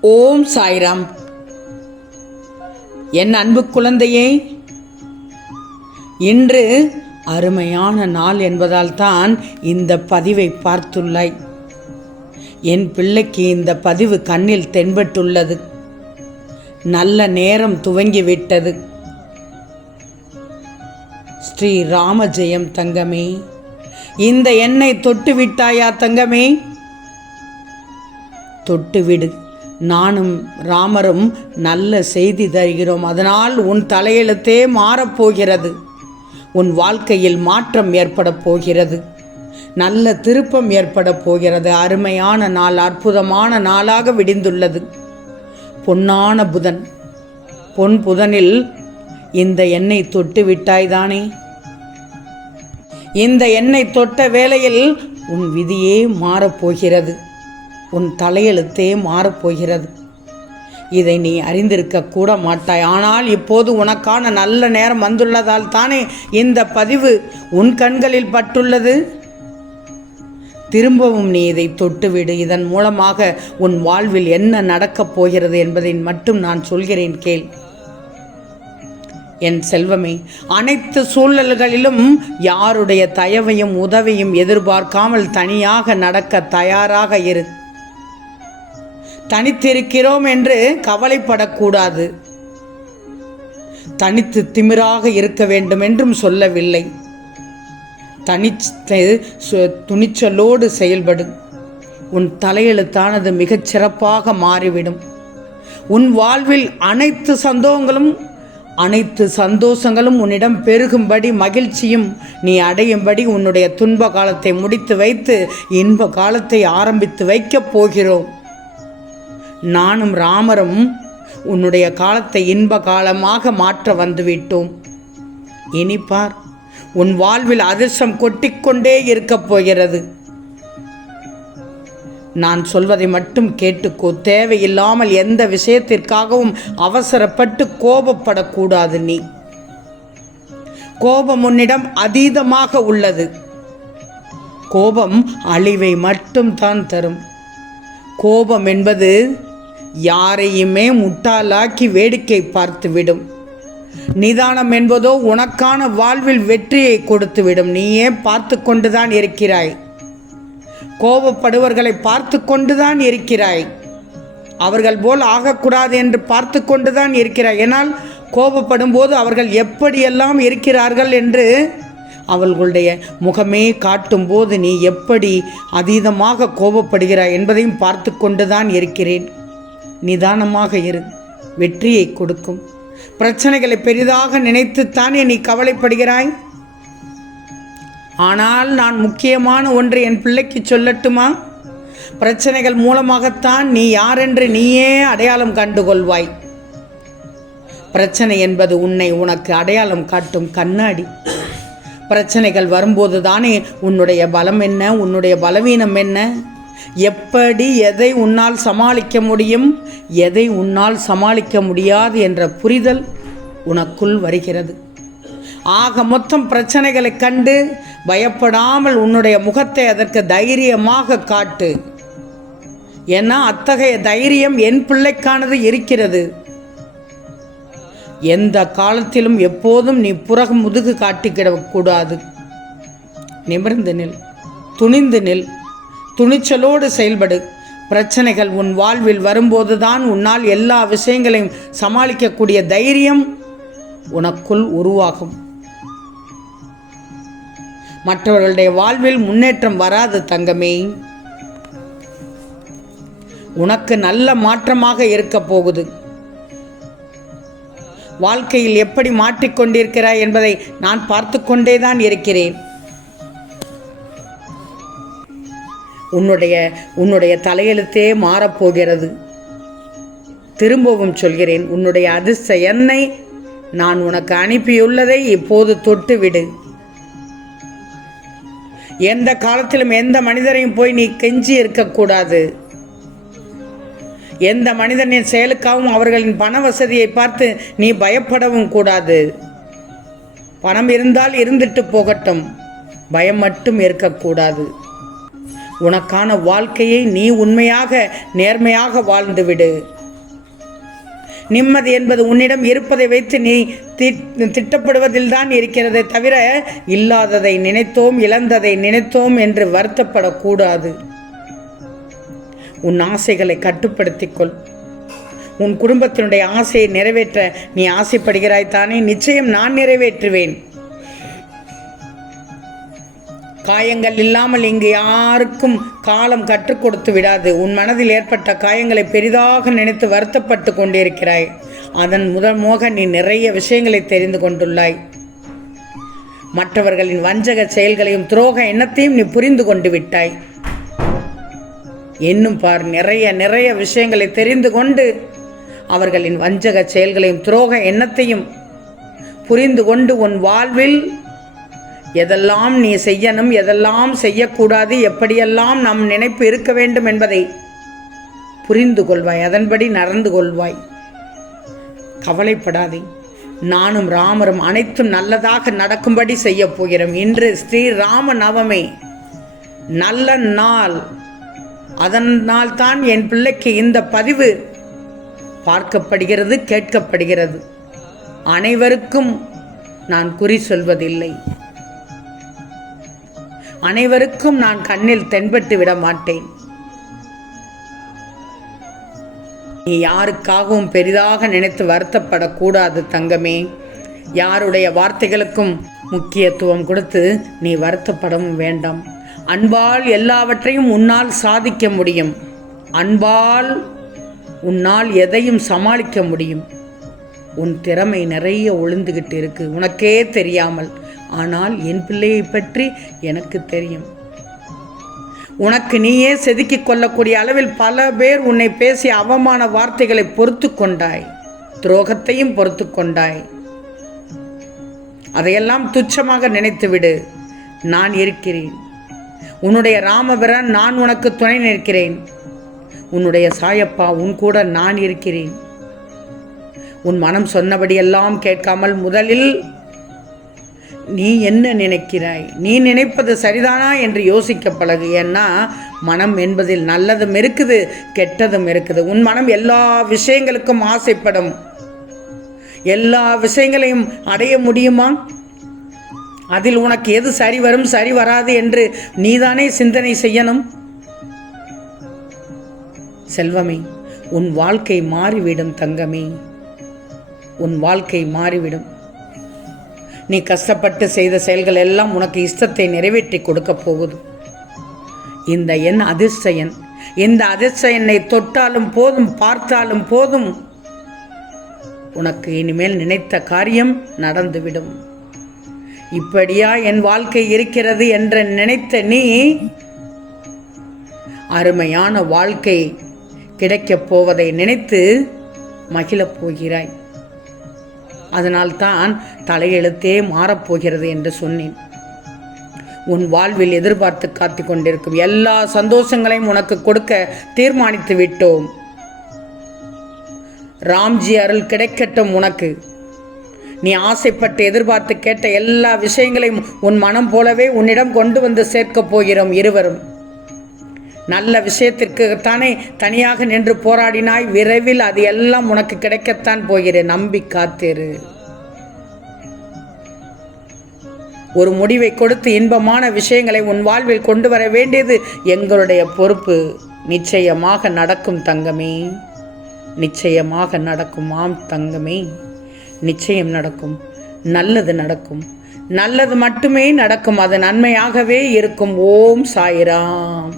ஓம் சாய்ராம். என் அன்பு குழந்தையே இன்று அருமையான நாள் என்பதால் தான் இந்த பதிவை பார்த்துள்ளாய் என் பிள்ளைக்கு இந்த பதிவு கண்ணில் தென்பட்டுள்ளது. நல்ல நேரம் துவங்கிவிட்டது. ஸ்ரீ ராமஜெயம் தங்கமே இந்த எண்ணை தொட்டு விட்டாயா தங்கமே? தொட்டுவிடு. நானும் ராமரும் நல்ல செய்தி தருகிறோம். அதனால் உன் தலையெழுத்தே மாறப்போகிறது. உன் வாழ்க்கையில் மாற்றம் ஏற்பட போகிறது. நல்ல திருப்பம் ஏற்பட போகிறது. அருமையான நாள் அற்புதமான நாளாக விடிந்துள்ளது. பொன்னான புதன். பொன் புதனில் இந்த எண்ணெய் தொட்டு விட்டாய்தானே இந்த எண்ணெய் தொட்ட வேளையில் உன் விதியே மாறப்போகிறது உன் தலையெழுத்தே மாறப்போகிறது இதை நீ அறிந்திருக்க கூட மாட்டாய். ஆனால் இப்போது உனக்கான நல்ல நேரம் வந்துள்ளதால் தானே இந்த பதிவு உன் கண்களில் பட்டுள்ளது? திரும்பவும் நீ இதை தொட்டுவிடு. இதன் மூலமாக உன் வாழ்வில் என்ன நடக்கப் போகிறது என்பதை மட்டும் நான் சொல்கிறேன் கேள். என் செல்வமே அனைத்து சூழல்களிலும் யாருடைய தயவையும் உதவியும் எதிர்பார்க்காமல் தனியாக நடக்க தயாராக இரு. தனித்திருக்கிறோம் என்று கவலைப்படக்கூடாது. தனித்து திமிராக இருக்க வேண்டும் என்றும் சொல்லவில்லை. தனித்து சு- துணிச்சலோடு செயல்படும் உன் தலையெழுத்தானது மிகச் சிறப்பாக மாறிவிடும். உன் வாழ்வில் அனைத்து சந்தோகங்களும் அனைத்து சந்தோஷங்களும் உன்னிடம் பெருகும்படி மகிழ்ச்சியும் நீ அடையும்படி உன்னுடைய துன்ப காலத்தை முடித்து வைத்து இன்ப காலத்தை ஆரம்பித்து வைக்கப் போகிறோம். நானும் ராமரும் உன்னுடைய காலத்தை இன்ப காலமாக மாற்ற வந்துவிட்டோம். இனிப்பார் உன் வாழ்வில் அதிர்ஷ்டம் கொட்டிக்கொண்டே இருக்கப் போகிறது. நான் சொல்வதை மட்டும் கேட்டுக்கோ தேவையில்லாமல் எந்த விஷயத்திற்காகவும் அவசரப்பட்டு கோபப்படக்கூடாது நீ. கோபம் உன்னிடம் அதீதமாக உள்ளது. கோபம் அழிவை மட்டும் தான் தரும். கோபம் என்பது யாரையுமே முட்டாளாக்கி வேடிக்கை பார்த்துவிடும். நிதானம் என்பதோ உனக்கான வாழ்வில் வெற்றியை கொடுத்துவிடும். நீயே பார்த்து கொண்டுதான் இருக்கிறாய். கோபப்படுவர்களை பார்த்து கொண்டுதான் இருக்கிறாய். அவர்கள் போல் ஆகக்கூடாது என்று பார்த்து கொண்டுதான் இருக்கிறாய். ஏனால் கோபப்படும் போது அவர்கள் எப்படியெல்லாம் இருக்கிறார்கள் என்று அவர்களுடைய முகமே காட்டும் போது நீ எப்படி அதீதமாக கோபப்படுகிறாய் என்பதையும் பார்த்து கொண்டுதான் இருக்கிறேன். நிதானமாக இரு. வெற்றியை கொடுக்கும். பிரச்சனைகளை பெரிதாக நினைத்துத்தானே நீ கவலைப்படுகிறாய்? ஆனால் நான் முக்கியமான ஒன்று என் பிள்ளைக்கு சொல்லட்டுமா? பிரச்சனைகள் மூலமாகத்தான் நீ யாரென்று நீயே அடையாளம் கண்டுகொள்வாய். பிரச்சனை என்பது உன்னை உனக்கு அடையாளம் காட்டும் கண்ணாடி. பிரச்சனைகள் வரும்போது தானே உன்னுடைய பலம் என்ன உன்னுடைய பலவீனம் என்ன? எப்படி எதை உன்னால் சமாளிக்க முடியும் எதை உன்னால் சமாளிக்க முடியாது என்ற புரிதல் உனக்குள் வருகிறது. ஆக மொத்தம் பிரச்சனைகளை கண்டு பயப்படாமல் உன்னுடைய முகத்தை அதற்கு தைரியமாக காட்டு. ஏன்னா அத்தகைய தைரியம் என் பிள்ளைக்கானது இருக்கிறது. எந்த காலத்திலும் எப்போதும் நீ புறகு முதுகு காட்டிக்கிடக்கூடாது நிமிர்ந்து நில் துணிந்து நில் துணிச்சலோடு செயல்படு. பிரச்சனைகள் உன் வாழ்வில் வரும்போதுதான் உன்னால் எல்லா விஷயங்களையும் சமாளிக்கக்கூடிய தைரியம் உனக்குள் உருவாகும். மற்றவர்களுடைய வாழ்வில் முன்னேற்றம் வராது தங்கமே. உனக்கு நல்ல மாற்றமாக இருக்க போகுது. வாழ்க்கையில் எப்படி மாற்றிக்கொண்டிருக்கிறாய் என்பதை நான் பார்த்து கொண்டே தான் இருக்கிறேன். உன்னுடைய உன்னுடைய தலையெழுத்தே மாறப்போகிறது. திரும்பவும் சொல்கிறேன் உன்னுடைய அதிர்ஷ்ட எண்ணெய் நான் உனக்கு அனுப்பியுள்ளதை இப்போது தொட்டுவிடு. எந்த காலத்திலும் எந்த மனிதரையும் போய் நீ கெஞ்சி இருக்கக்கூடாது. எந்த மனிதனின் செயலுக்காகவும் அவர்களின் பண வசதியை பார்த்து நீ பயப்படவும் கூடாது. பணம் இருந்தால் இருந்துட்டு போகட்டும். பயம் மட்டும் இருக்கக்கூடாது. உனக்கான வாழ்க்கையை நீ உண்மையாக நேர்மையாக வாழ்ந்துவிடு. நிம்மதி என்பது உன்னிடம் இருப்பதை வைத்து நீ தி- திட்டப்படுவதில் தான் இருக்கிறதே தவிர இல்லாததை நினைத்தோம் இழந்ததை நினைத்தோம் என்று வருத்தப்படக்கூடாது. உன் ஆசைகளை கட்டுப்படுத்திக் கொள் உன் குடும்பத்தினுடைய ஆசையை நிறைவேற்ற நீ ஆசைப்படுகிறாய் தானே? நிச்சயம் நான் நிறைவேற்றுவேன். காயங்கள் இல்லாமல் இங்கு யாருக்கும் காலம் கற்றுக் கொடுத்து விடாது. உன் மனதில் ஏற்பட்ட காயங்களை பெரிதாக நினைத்து வருத்தப்பட்டு கொண்டிருக்கிறாய். அதன் முதல் மோக நீ நிறைய விஷயங்களை தெரிந்து கொண்டுள்ளாய். மற்றவர்களின் வஞ்சக செயல்களையும் துரோக எண்ணத்தையும் நீ புரிந்து கொண்டு விட்டாய். இன்னும் பார் நிறைய நிறைய விஷயங்களை தெரிந்து கொண்டு அவர்களின் வஞ்சக செயல்களையும் துரோக எண்ணத்தையும் புரிந்து கொண்டு உன் வாழ்வில் எதெல்லாம் நீ செய்யணும் எதெல்லாம் செய்யக்கூடாது எப்படியெல்லாம் நம் நினைப்பு இருக்க வேண்டும் என்பதை புரிந்து கொள்வாய். அதன்படி நடந்து கொள்வாய். கவலைப்படாதே. நானும் ராமரும் அனைத்தும் நல்லதாக நடக்கும்படி செய்ய போகிறோம். இன்று ஸ்ரீ ராம நவமி நல்ல நாள். அதனால் தான் என் பிள்ளைக்கு இந்த பதிவு பார்க்கப்படுகிறது கேட்கப்படுகிறது. அனைவருக்கும் நான் குறி சொல்வதில்லை. அனைவருக்கும் நான் கண்ணில் தென்பட்டு விட மாட்டேன். நீ யாருக்காகவும் பெரிதாக நினைத்து வருத்தப்படக்கூடாது தங்கமே. யாருடைய வார்த்தைகளுக்கும் முக்கியத்துவம் கொடுத்து நீ வருத்தப்படவும் வேண்டாம். அன்பால் எல்லாவற்றையும் உன்னால் சாதிக்க முடியும். அன்பால் உன்னால் எதையும் சமாளிக்க முடியும். உன் திறமை நிறைய ஒளிந்துகிட்டு இருக்கு. உனக்கே தெரியாமல் ஆனால் என் பிள்ளையை பற்றி எனக்கு தெரியும். உனக்கு நீயே செதுக்கி கொள்ளக்கூடிய அளவில் பல பேர் உன்னை பேசிய அவமான வார்த்தைகளை பொறுத்து கொண்டாய். துரோகத்தையும் பொறுத்து கொண்டாய். அதையெல்லாம் துச்சமாக நினைத்துவிடு. நான் இருக்கிறேன். உன்னுடைய ராமபிரான் நான் உனக்கு துணை நிற்கிறேன். உன்னுடைய சாயப்பா உன் கூட நான் இருக்கிறேன். உன் மனம் சொன்னபடியெல்லாம் கேட்காமல் முதலில் நீ என்ன நினைக்கிறாய்? நீ நினைப்பது சரிதானா என்று யோசிக்க பழகு. ஏன்னா மனம் என்பதில் நல்லதும் இருக்குது கெட்டதும் இருக்குது. உன் மனம் எல்லா விஷயங்களுக்கும் ஆசைப்படும். எல்லா விஷயங்களையும் அடைய முடியுமா? அதில் உனக்கு எது சரி வரும் சரி வராது என்று நீதானே சிந்தனை செய்யணும்? செல்வமே உன் வாழ்க்கை மாறிவிடும் தங்கமே. உன் வாழ்க்கை மாறிவிடும். நீ கஷ்டப்பட்டு செய்த செயல்கள் எல்லாம் உனக்கு இஷ்டத்தை நிறைவேற்றி கொடுக்க போகுது. இந்த எண் அதிர்ஷ்ட எண். இந்த அதிர்ஷ்ட எண்ணை தொட்டாலும் போதும் பார்த்தாலும் போதும். உனக்கு இனிமேல் நினைத்த காரியம் நடந்துவிடும். இப்படியா என் வாழ்க்கை இருக்கிறது என்று நினைத்த நீ அருமையான வாழ்க்கை கிடைக்கப் போவதை நினைத்து மகிழப் போகிறாய். அதனால்தான் தலையெழுத்தே மாறப்போகிறது என்று சொன்னேன். உன் வாழ்வில் எதிர்பார்த்து காத்து கொண்டிருக்கும் எல்லா சந்தோஷங்களையும் உனக்கு கொடுக்க தீர்மானித்து விட்டோம். ராம்ஜி அருள் கிடைக்கட்டும் உனக்கு. நீ ஆசைப்பட்டு எதிர்பார்த்து கேட்ட எல்லா விஷயங்களையும் உன் மனம் போலவே உன்னிடம் கொண்டு வந்து சேர்க்கப் போகிறோம் இருவரும். நல்ல விஷயத்திற்குத்தானே தனியாக நின்று போராடினாய். விரைவில் அது எல்லாம் உனக்கு கிடைக்கத்தான் போகிறேன். நம்பி காத்திரு. ஒரு முடிவை கொடுத்து இன்பமான விஷயங்களை உன் வாழ்வில் கொண்டு வர வேண்டியது எங்களுடைய பொறுப்பு. நிச்சயமாக நடக்கும் தங்கமே. நிச்சயமாக நடக்கும். ஆம் தங்கமே. நிச்சயம் நடக்கும். நல்லது நடக்கும். நல்லது மட்டுமே நடக்கும் அது நன்மையாகவே இருக்கும். ஓம் சாய்ராம்.